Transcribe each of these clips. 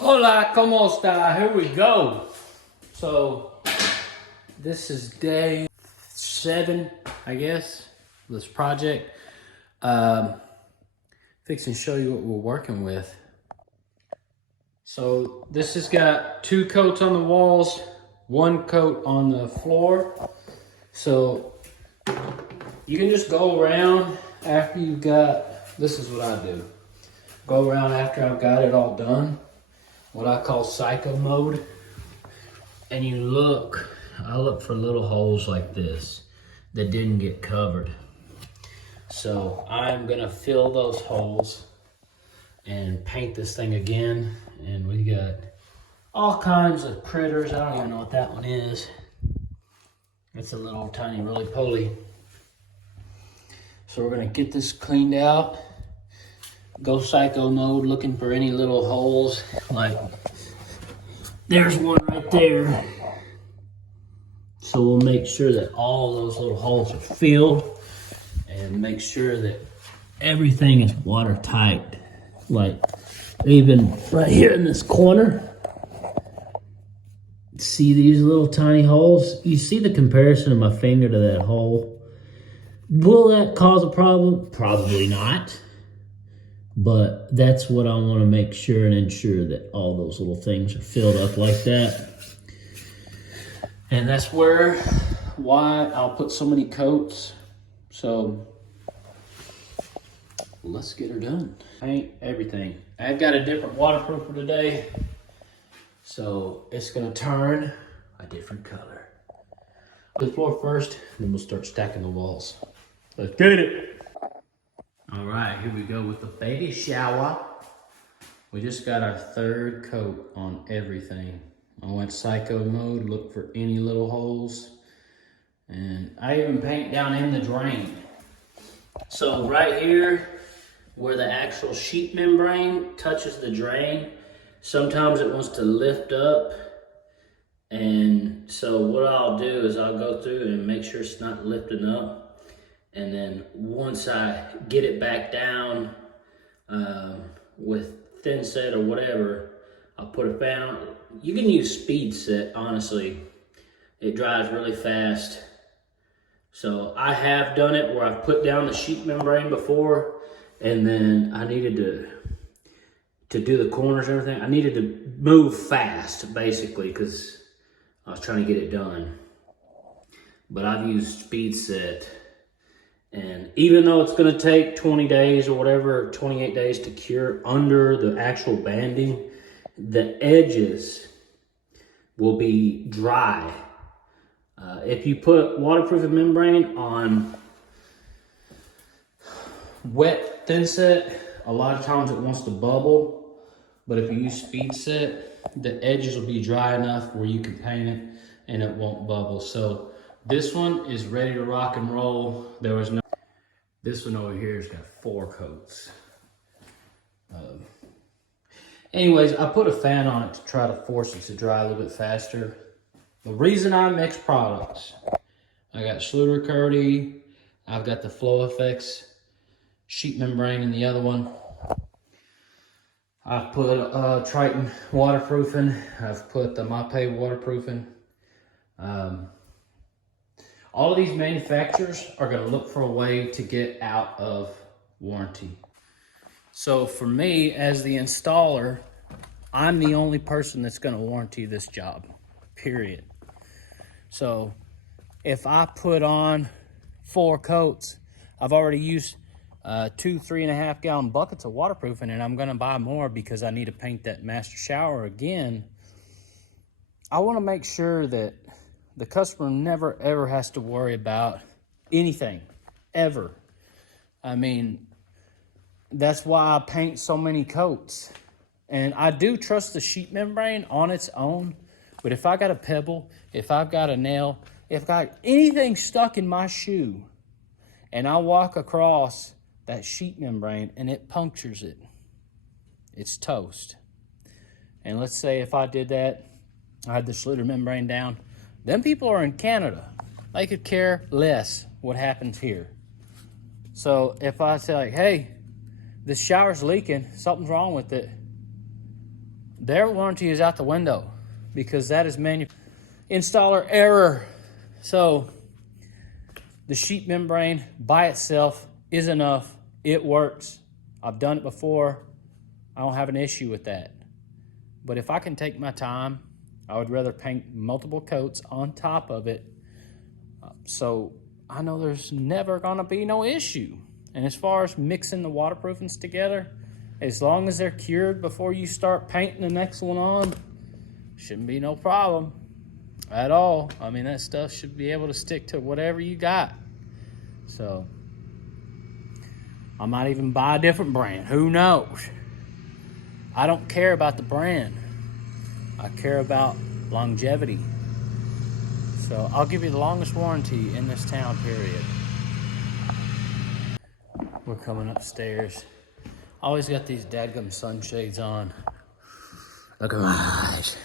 Hola, ¿cómo está? Here we go. So, this is day 7, I guess, of this project. Fixing to show you what we're working with. So, this has got 2 coats on the walls, 1 coat on the floor. So, you can just go around after you've got, this is what I do. Go around after I've got it all done, what I call psycho mode. And you look, I look for little holes like this that didn't get covered. So I'm gonna fill those holes and paint this thing again. And we got all kinds of critters. I don't even know what that one is. It's a little tiny roly-poly. So we're gonna get this cleaned out, go psycho mode, looking for any little holes. Like, there's one right there. So we'll make sure that all those little holes are filled and make sure that everything is watertight. Like, even right here in this corner, see these little tiny holes? You see the comparison of my finger to that hole? Will that cause a problem? Probably not. But that's what I want to make sure and ensure that all those little things are filled up like that. And that's why I'll put so many coats. So let's get her done. Paint everything. I've got a different waterproofer today, so it's gonna turn a different color. The floor first, then we'll start stacking the walls. Let's get it. All right, here we go with the baby shower. We just got our 3rd coat on everything. I went psycho mode, look for any little holes. And I even paint down in the drain. So right here, where the actual sheet membrane touches the drain, sometimes it wants to lift up. And so what I'll do is I'll go through and make sure it's not lifting up. And then once I get it back down with thin set or whatever, I'll put a fan on. You can use speed set, honestly. It dries really fast. So I have done it where I've put down the sheet membrane before, and then I needed to do the corners and everything. I needed to move fast, basically, because I was trying to get it done. But I've used speed set. And even though it's gonna take 20 days or whatever, 28 days to cure under the actual banding, the edges will be dry. If you put waterproof membrane on wet thin set, a lot of times it wants to bubble. But if you use speed set, the edges will be dry enough where you can paint it and it won't bubble. So this one is ready to rock and roll. This one over here has got 4 coats. Anyways, I put a fan on it to try to force it to dry a little bit faster. The reason I mix products, I got Schluter Curdy, I've got the Flow Effects sheet membrane in the other one. I've put Triton waterproofing, I've put the Mape waterproofing. All of these manufacturers are going to look for a way to get out of warranty. So for me, as the installer, I'm the only person that's going to warranty this job, period. So if I put on 4 coats, I've already used 2 3.5 gallon buckets of waterproofing, and I'm going to buy more because I need to paint that master shower again. I want to make sure that the customer never ever has to worry about anything, ever. I mean, that's why I paint so many coats. And I do trust the sheet membrane on its own, but if I got a pebble, if I've got a nail, if I got anything stuck in my shoe, and I walk across that sheet membrane and it punctures it, it's toast. And let's say if I did that, I had the Schluter membrane down, them people are in Canada. They could care less what happens here. So if I say, like, hey, this shower's leaking, something's wrong with it, their warranty is out the window because that is installer error. So the sheet membrane by itself is enough. It works. I've done it before. I don't have an issue with that. But if I can take my time, I would rather paint multiple coats on top of it. So I know there's never gonna be no issue. And as far as mixing the waterproofings together, as long as they're cured before you start painting the next one on, shouldn't be no problem at all. I mean, that stuff should be able to stick to whatever you got. So I might even buy a different brand, who knows? I don't care about the brand. I care about longevity. So I'll give you the longest warranty in this town, period. We're coming upstairs. Always got these dadgum sunshades on. Look at my eyes.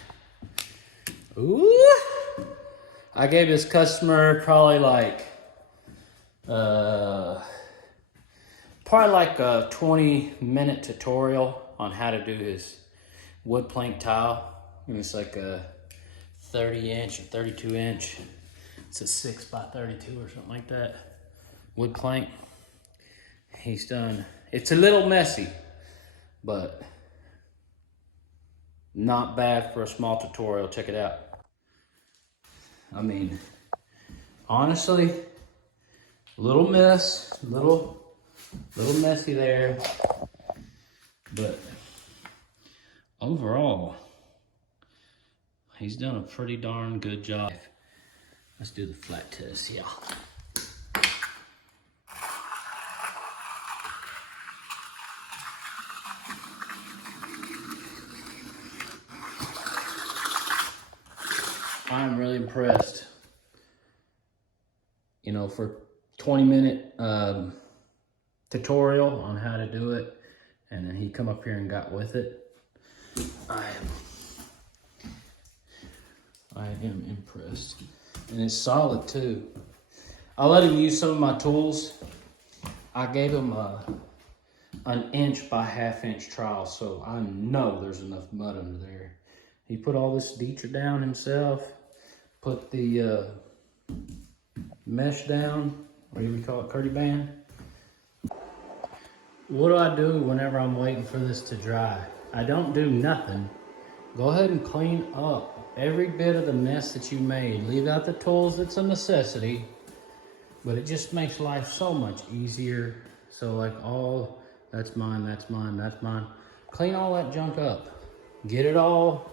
Ooh! I gave this customer probably like a 20-minute tutorial on how to do his wood plank tile. And it's like a 30-inch or 32-inch. It's a 6 by 32 or something like that. Wood plank. He's done. It's a little messy, but not bad for a small tutorial. Check it out. I mean, honestly, little messy there, but overall, he's done a pretty darn good job. Let's do the flat test, yeah. I'm really impressed. You know, for 20-minute tutorial on how to do it, and then he come up here and got with it. I am impressed. And it's solid too. I let him use some of my tools. I gave him an 1 by 1/2 inch trowel, so I know there's enough mud under there. He put all this deecher down himself, put the mesh down, what do we call it, curdy band. What do I do whenever I'm waiting for this to dry? I don't do nothing. Go ahead and clean up every bit of the mess that you made. Leave out the tools, it's a necessity, but it just makes life so much easier. So like, all, that's mine, that's mine, that's mine. Clean all that junk up. Get it all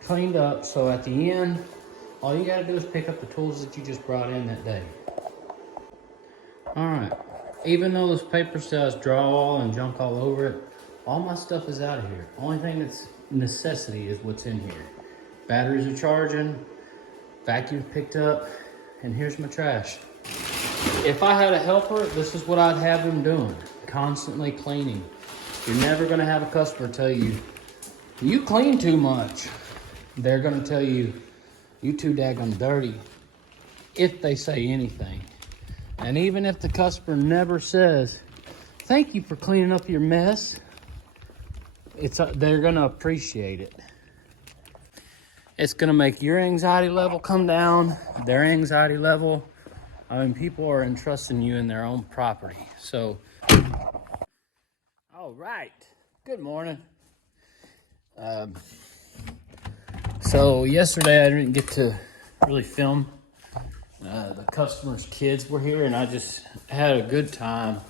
cleaned up, so at the end, all you gotta do is pick up the tools that you just brought in that day. All right, even though this paper says drywall and junk all over it, all my stuff is out of here. Only thing that's necessity is what's in here. Batteries are charging, vacuum picked up, and here's my trash. If I had a helper, this is what I'd have him doing, constantly cleaning. You're never gonna have a customer tell you, you clean too much. They're gonna tell you, you too daggone dirty, if they say anything. And even if the customer never says, thank you for cleaning up your mess, they're gonna appreciate it. It's gonna make your anxiety level come down, their anxiety level. I mean, people are entrusting you in their own property. So, all right, good morning. So yesterday I didn't get to really film. The customers' kids were here, and I just had a good time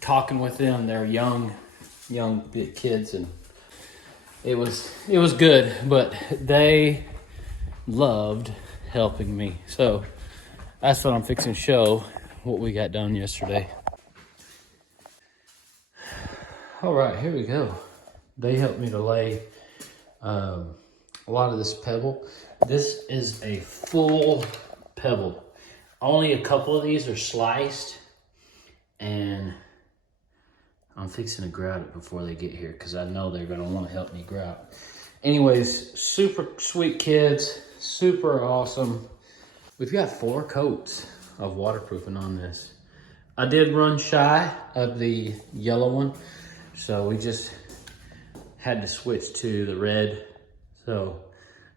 talking with them. They're young big kids, and it was good, but they loved helping me. So that's what I'm fixing to show, what we got done yesterday. All right, here we go. They helped me to lay a lot of this pebble. This is a full pebble. Only a couple of these are sliced, and I'm fixing to grout it before they get here because I know they're gonna want to help me grout. Anyways, super sweet kids, super awesome. We've got 4 coats of waterproofing on this. I did run shy of the yellow one, so we just had to switch to the red So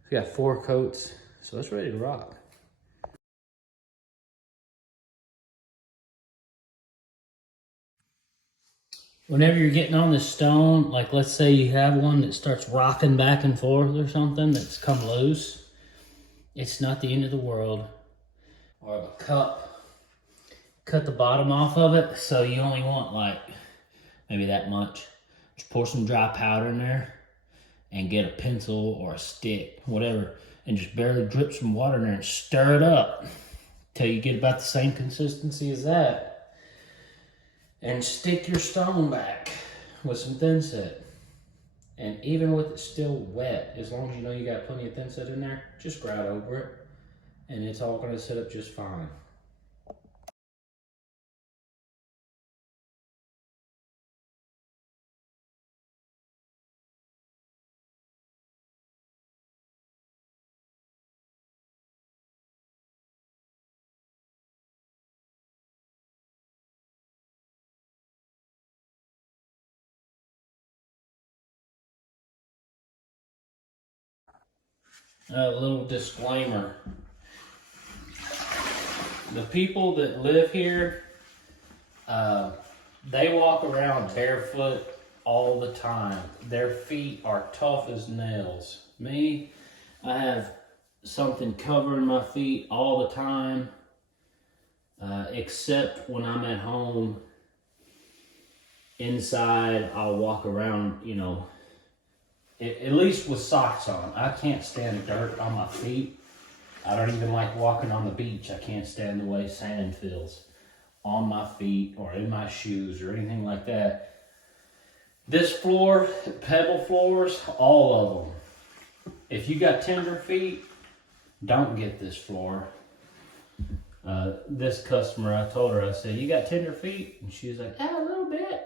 we got 4 coats, so it's ready to rock. Whenever you're getting on this stone, like let's say you have one that starts rocking back and forth or something that's come loose, it's not the end of the world. Or a cup, cut the bottom off of it, so you only want like maybe that much. Just pour some dry powder in there and get a pencil or a stick, whatever, and just barely drip some water in there and stir it up till you get about the same consistency as that. And stick your stone back with some thin set. And even with it still wet, as long as you know you got plenty of thin set in there, just grout over it and it's all gonna set up just fine. A little disclaimer. The people that live here, they walk around barefoot all the time. Their feet are tough as nails. Me, I have something covering my feet all the time, except when I'm at home. Inside, I'll walk around, you know, at least with socks on. I can't stand dirt on my feet. I don't even like walking on the beach. I can't stand the way sand feels on my feet or in my shoes or anything like that. This floor, pebble floors, all of them. If you got tender feet, don't get this floor. This customer, I told her, I said, you got tender feet? And she was like, a little bit.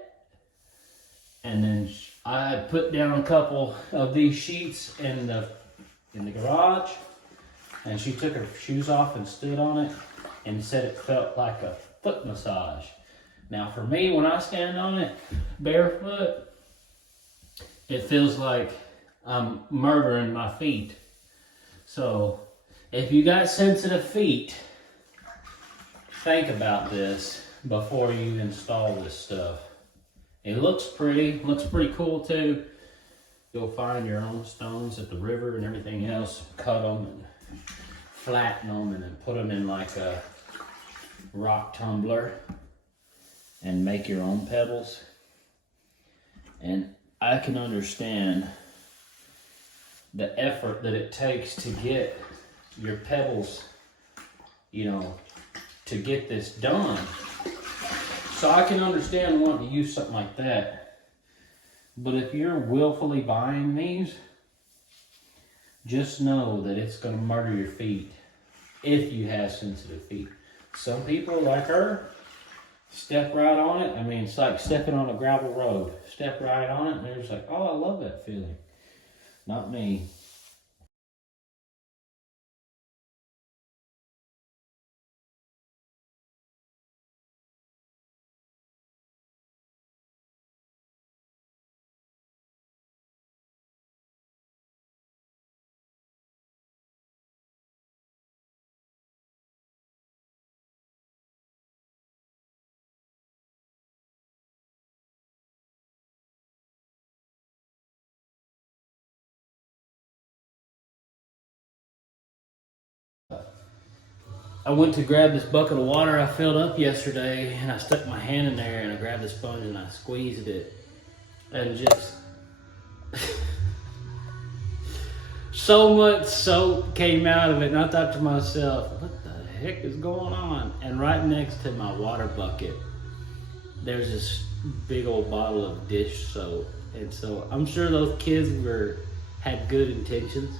And then I put down a couple of these sheets in the garage, and she took her shoes off and stood on it and said it felt like a foot massage. Now for me, when I stand on it barefoot, it feels like I'm murdering my feet. So if you got sensitive feet, think about this before you install this stuff. It looks pretty cool too. You'll find your own stones at the river and everything else, cut them and flatten them and then put them in like a rock tumbler and make your own pebbles. And I can understand the effort that it takes to get your pebbles, you know, to get this done. So I can understand wanting to use something like that. But if you're willfully buying these, just know that it's going to murder your feet if you have sensitive feet. Some people, like her, step right on it. I mean, it's like stepping on a gravel road. Step right on it and they're just like, oh, I love that feeling. Not me. I went to grab this bucket of water I filled up yesterday, and I stuck my hand in there and I grabbed the sponge and I squeezed it. And just so much soap came out of it, and I thought to myself, what the heck is going on? And right next to my water bucket, there's this big old bottle of dish soap. And so I'm sure those kids had good intentions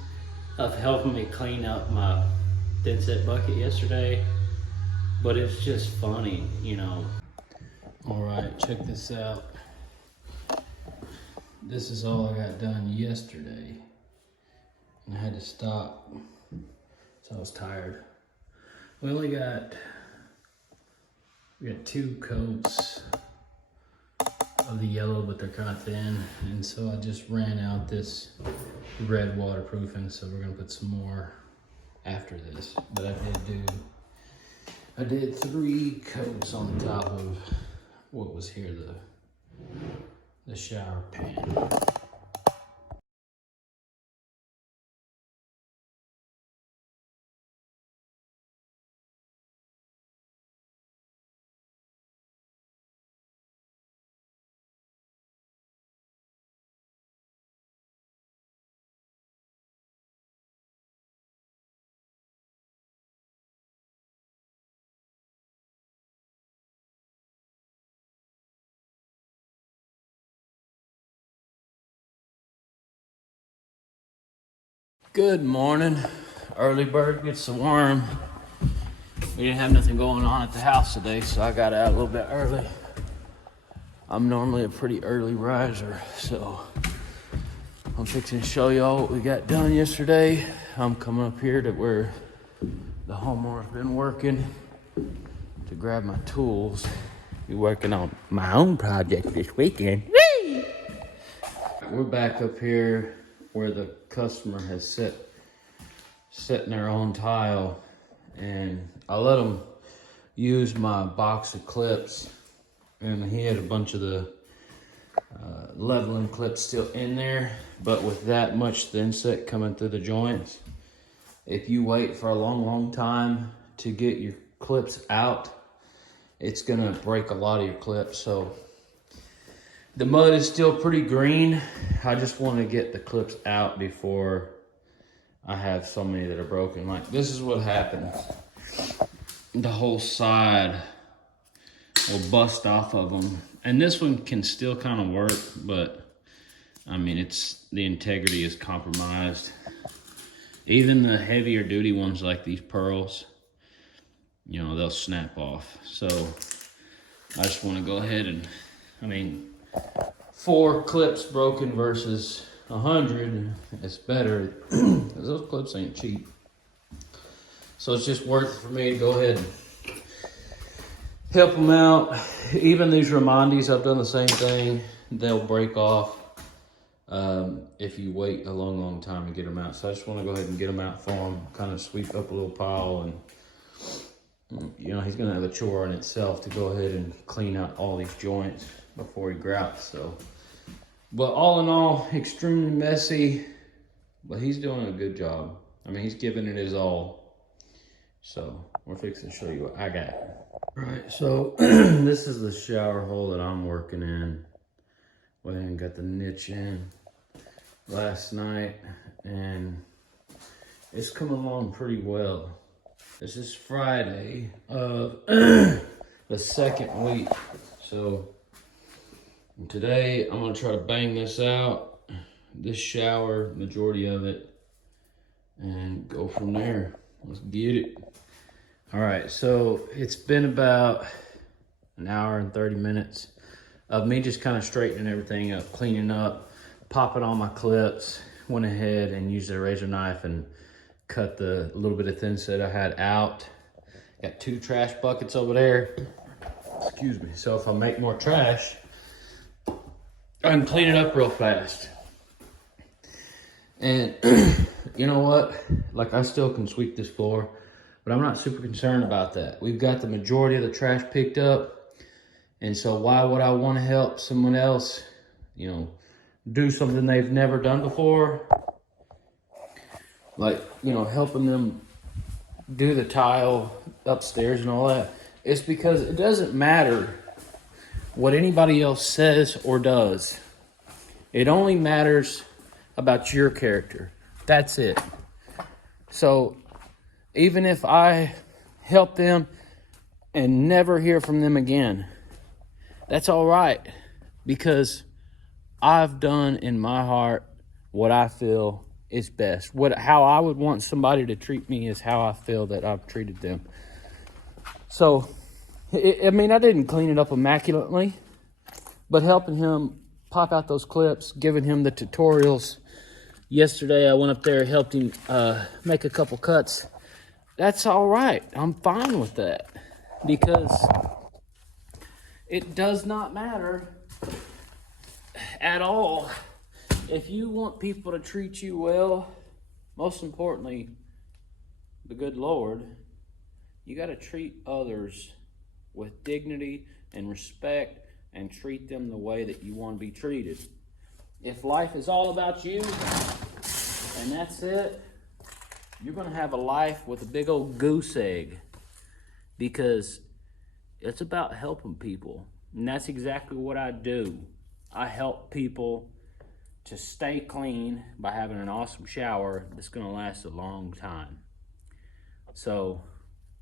of helping me clean up my thin set bucket yesterday, but it's just funny, you know. All right, check this out. This is all I got done yesterday. And I had to stop, so I was tired. We got 2 coats of the yellow, but they're kind of thin. And so I just ran out this red waterproofing, so we're gonna put some more after this. But I did 3 coats on the top of what was here, the shower pan. Good morning. Early bird gets the worm. We didn't have nothing going on at the house today, so I got out a little bit early. I'm normally a pretty early riser, so I'm fixing to show y'all what we got done yesterday. I'm coming up here to where the homeowner's been working to grab my tools. Be working on my own project this weekend. Whee! We're back up here where the customer has set in their own tile, and I let them use my box of clips, and he had a bunch of the leveling clips still in there, but with that much thinset coming through the joints, if you wait for a long time to get your clips out, it's gonna break a lot of your clips. So the mud is still pretty green. I just want to get the clips out before I have so many that are broken. Like, this is what happens. The whole side will bust off of them. And this one can still kind of work, but I mean, the integrity is compromised. Even the heavier duty ones like these pearls, you know, they'll snap off. So I just want to go ahead and, I mean, 4 clips broken versus 100, it's better, because those clips ain't cheap. So it's just worth it for me to go ahead and help them out. Even these Ramondis, I've done the same thing. They'll break off if you wait a long time to get them out. So I just want to go ahead and get them out for him, kind of sweep up a little pile, and you know, he's gonna have a chore in itself to go ahead and clean out all these joints before he grouts. So, but all in all, extremely messy, but he's doing a good job. I mean, he's giving it his all. So we're fixing to show you what I got. All right, so this is the shower hole that I'm working in. Went ahead and got the niche in last night, and it's coming along pretty well. This is Friday of the 2nd week. So today I'm gonna try to bang this out, this shower, majority of it, and go from there. Let's get it. All right, so it's been about an hour and 30 minutes of me just kind of straightening everything up, cleaning up, popping all my clips. Went ahead and used a razor knife and cut the little bit of thinset I had out. Got 2 trash buckets over there. Excuse me. So if I make more trash, I can clean it up real fast. And you know what? Like, I still can sweep this floor, but I'm not super concerned about that. We've got the majority of the trash picked up. And so why would I want to help someone else, you know, do something they've never done before? Like, you know, helping them do the tile upstairs and all that. It's because it doesn't matter what anybody else says or does. It only matters about your character. That's it. So even if I help them and never hear from them again, that's all right, because I've done in my heart what I feel is best. How I would want somebody to treat me is how I feel that I've treated them. So, I mean, I didn't clean it up immaculately, but helping him pop out those clips, giving him the tutorials. Yesterday, I went up there, helped him make a couple cuts. That's all right. I'm fine with that, because it does not matter at all. If you want people to treat you well, most importantly, the good Lord, you got to treat others with dignity and respect and treat them the way that you want to be treated. If life is all about you and that's it, you're going to have a life with a big old goose egg, because it's about helping people. And that's exactly what I do. I help people to stay clean by having an awesome shower that's going to last a long time. So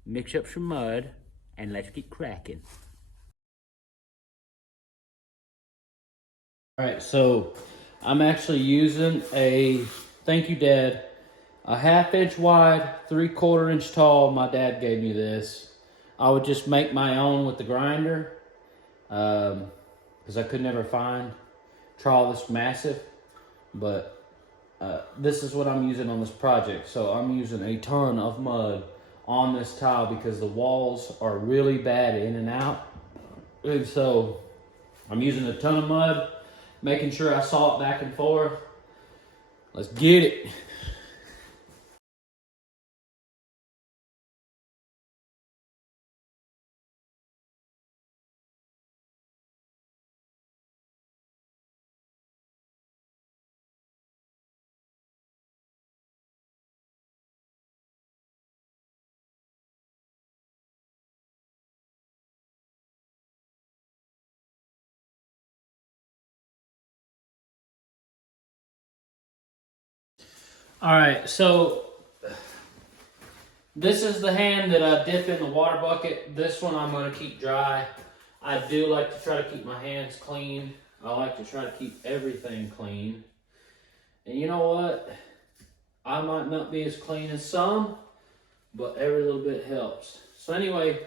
mix up some mud and let's get cracking. All right, so I'm actually using a, thank you Dad, a 1/2 inch wide, 3/4 inch tall. My dad gave me this. I would just make my own with the grinder, because I could never find trowel this massive, but this is what I'm using on this project. So I'm using a ton of mud on this tile because the walls are really bad in and out. And so I'm using a ton of mud, making sure I saw it back and forth. Let's get it. All right, so this is the hand that I dip in the water bucket. This one I'm going to keep dry. I do like to try to keep my hands clean. I like to try to keep everything clean. And you know what? I might not be as clean as some, but every little bit helps. So anyway,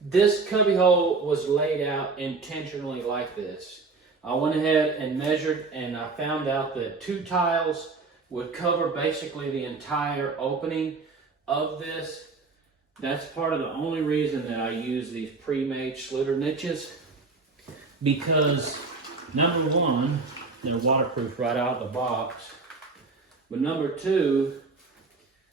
this cubby hole was laid out intentionally like this. I went ahead and measured, and I found out that 2 tiles would cover basically the entire opening of this. That's part of the only reason that I use these pre-made schlitter niches, because number one, they're waterproof right out of the box, but number two,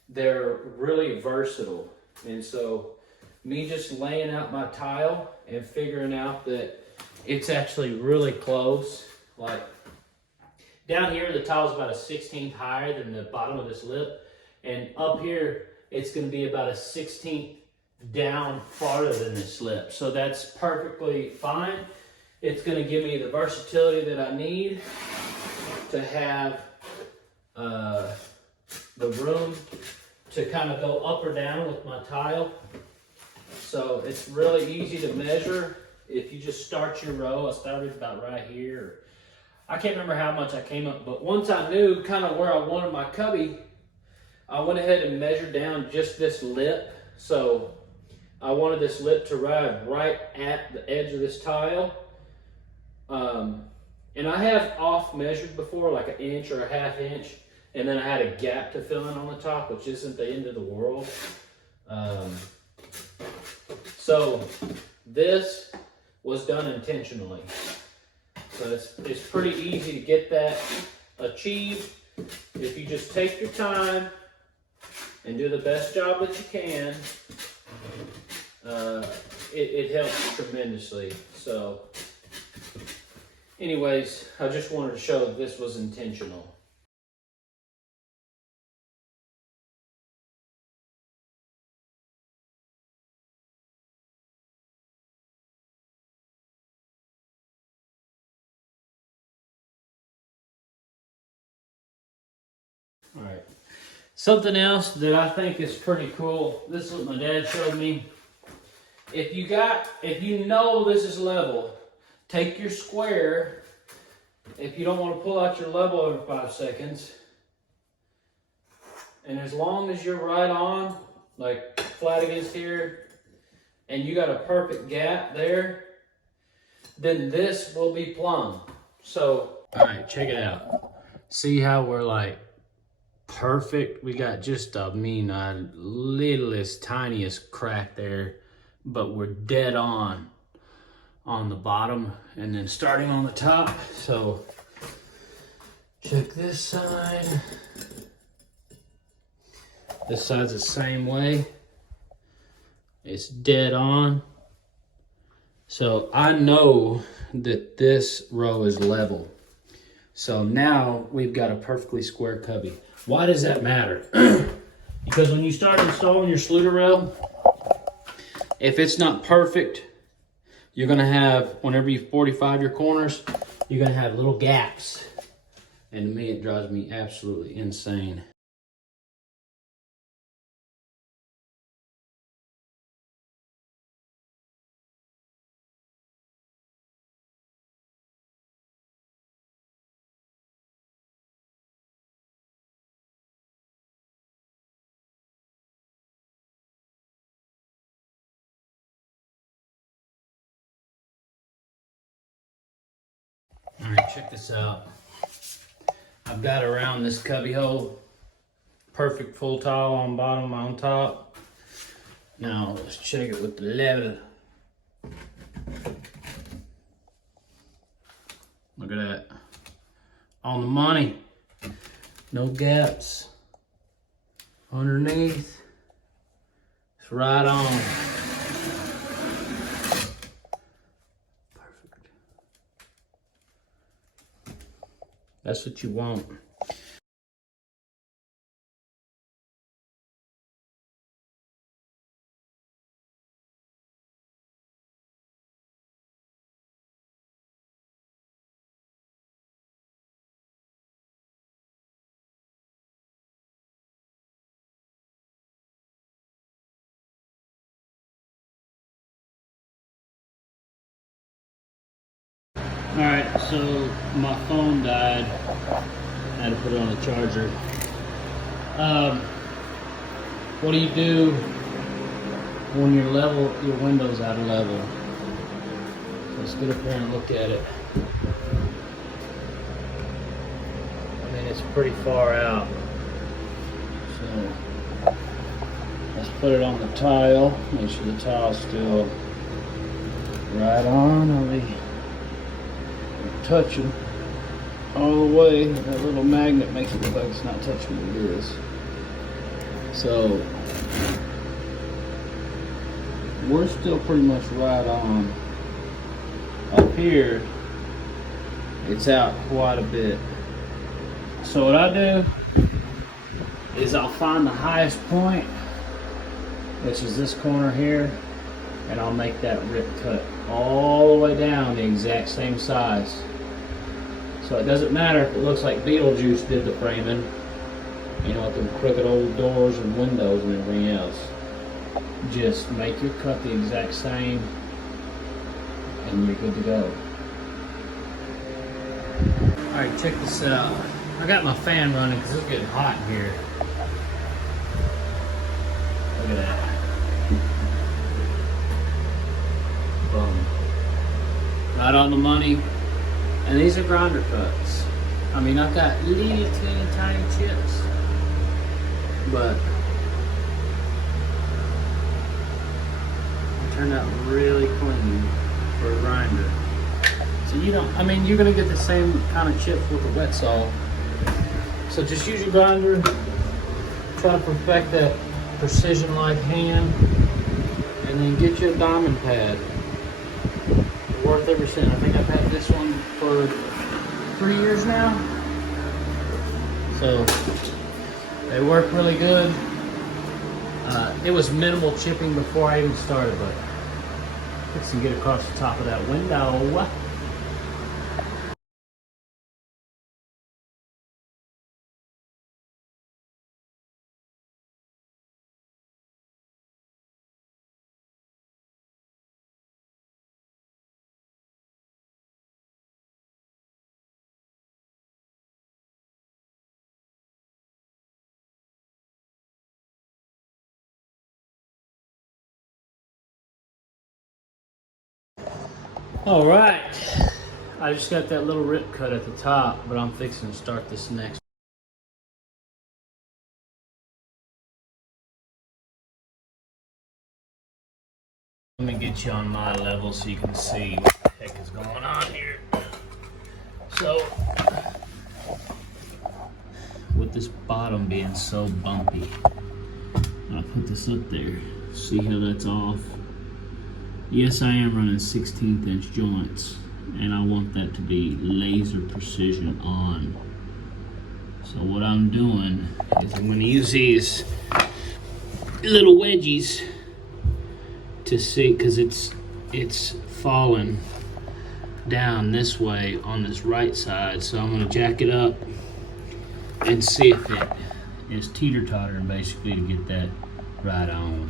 they're really versatile. And so me just laying out my tile and figuring out that it's actually really close, like down here, the tile's about a 1/16 higher than the bottom of this lip. And up here, it's going to be about a 1/16 down farther than this lip. So that's perfectly fine. It's going to give me the versatility that I need to have the room to kind of go up or down with my tile. So it's really easy to measure. If you just start your row, I started about right here. I can't remember how much I came up, but once I knew kind of where I wanted my cubby, I went ahead and measured down just this lip. So I wanted this lip to ride right at the edge of this tile. And I have off measured before, like 1 inch or a 1/2 inch, and then I had a gap to fill in on the top, which isn't the end of the world. So this was done intentionally. So it's pretty easy to get that achieved if you just take your time and do the best job that you can. It helps tremendously. So anyways, I just wanted to show that this was intentional. All right. Something else that I think is pretty cool. This is what my dad showed me. If you know this is level, take your square. If you don't want to pull out your level every 5 seconds, and as long as you're right on, like flat against here, and you got a perfect gap there, then this will be plumb. So, all right, check it out. See how we're like perfect? We got just littlest, tiniest crack there, but we're dead on the bottom and then starting on the top. So Check this side. This side's the same way. It's dead on. So I know that this row is level. So now we've got a perfectly square cubby. Why does that matter? Because when you start installing your sluter rail, if it's not perfect, you're gonna have, whenever you 45 your corners, you're gonna have little gaps. And to me, it drives me absolutely insane. All right, check this out. I've got around this cubby hole, perfect full tile on bottom, on top. Now let's check it with the level. Look at that. On the money. No gaps. Underneath. It's right on. Perfect. That's what you want. Alright, so my phone died. I had to put it on the charger. What do you do when your window's out of level? Let's get up here and look at it. I mean, it's pretty far out. So let's put it on the tile. Make sure the tile's still right on. I'll be touching all the way. That little magnet makes it look like it's not touching, but it is. So we're still pretty much right on. Up here, it's out quite a bit. So what I do is I'll find the highest point, which is this corner here, and I'll make that rip cut all the way down the exact same size. So it doesn't matter if it looks like Beetlejuice did the framing, you know, with the crooked old doors and windows and everything else. Just make your cut the exact same and you're good to go. Alright, check this out. I got my fan running because it's getting hot in here. Look at that. Boom. Right on the money. And these are grinder cuts. I mean, I've got little teeny tiny chips, but it turned out really clean for a grinder. So you don't, I mean, you're gonna get the same kind of chips with a wet saw. So just use your grinder, try to perfect that precision-like hand, and then get you a diamond pad. Worth every cent. I think I've had this one for 3 years now. So they work really good. It was minimal chipping before I even started, but let's get across the top of that window. All right, I just got that little rip cut at the top, but I'm fixing to start this next. Let me get you on my level so you can see what the heck is going on here. So with this bottom being so bumpy. I'll put this up there. See how that's off? Yes, I am running 16th inch joints, and I want that to be laser precision on. So what I'm doing is I'm gonna use these little wedgies to see, because it's falling down this way on this right side. So I'm gonna jack it up and see if it is teeter-tottering, basically, to get that right on.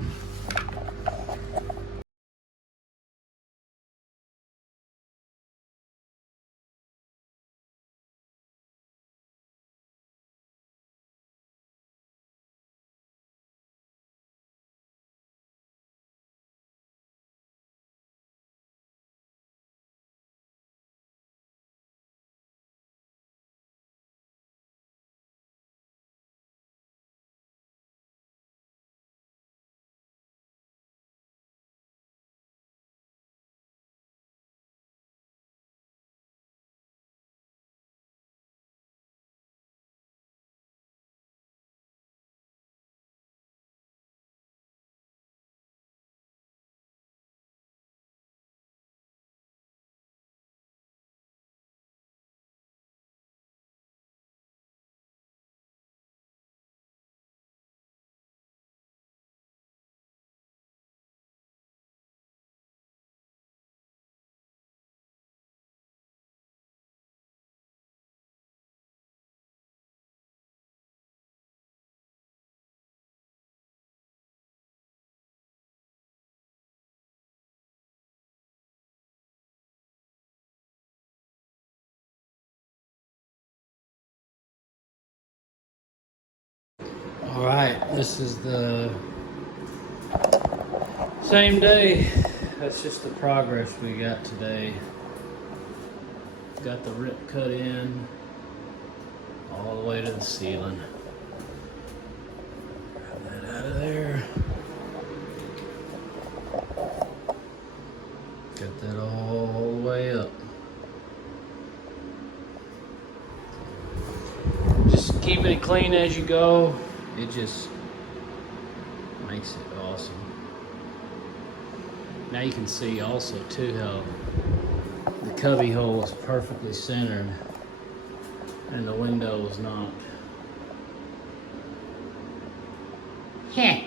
All right, this is the same day. That's just the progress we got today. Got the rip cut in all the way to the ceiling. Grab that out of there. Got that all the way up. Just keeping it clean as you go. It just makes it awesome. Now you can see also too how the cubby hole is perfectly centered and the window is not. Heh.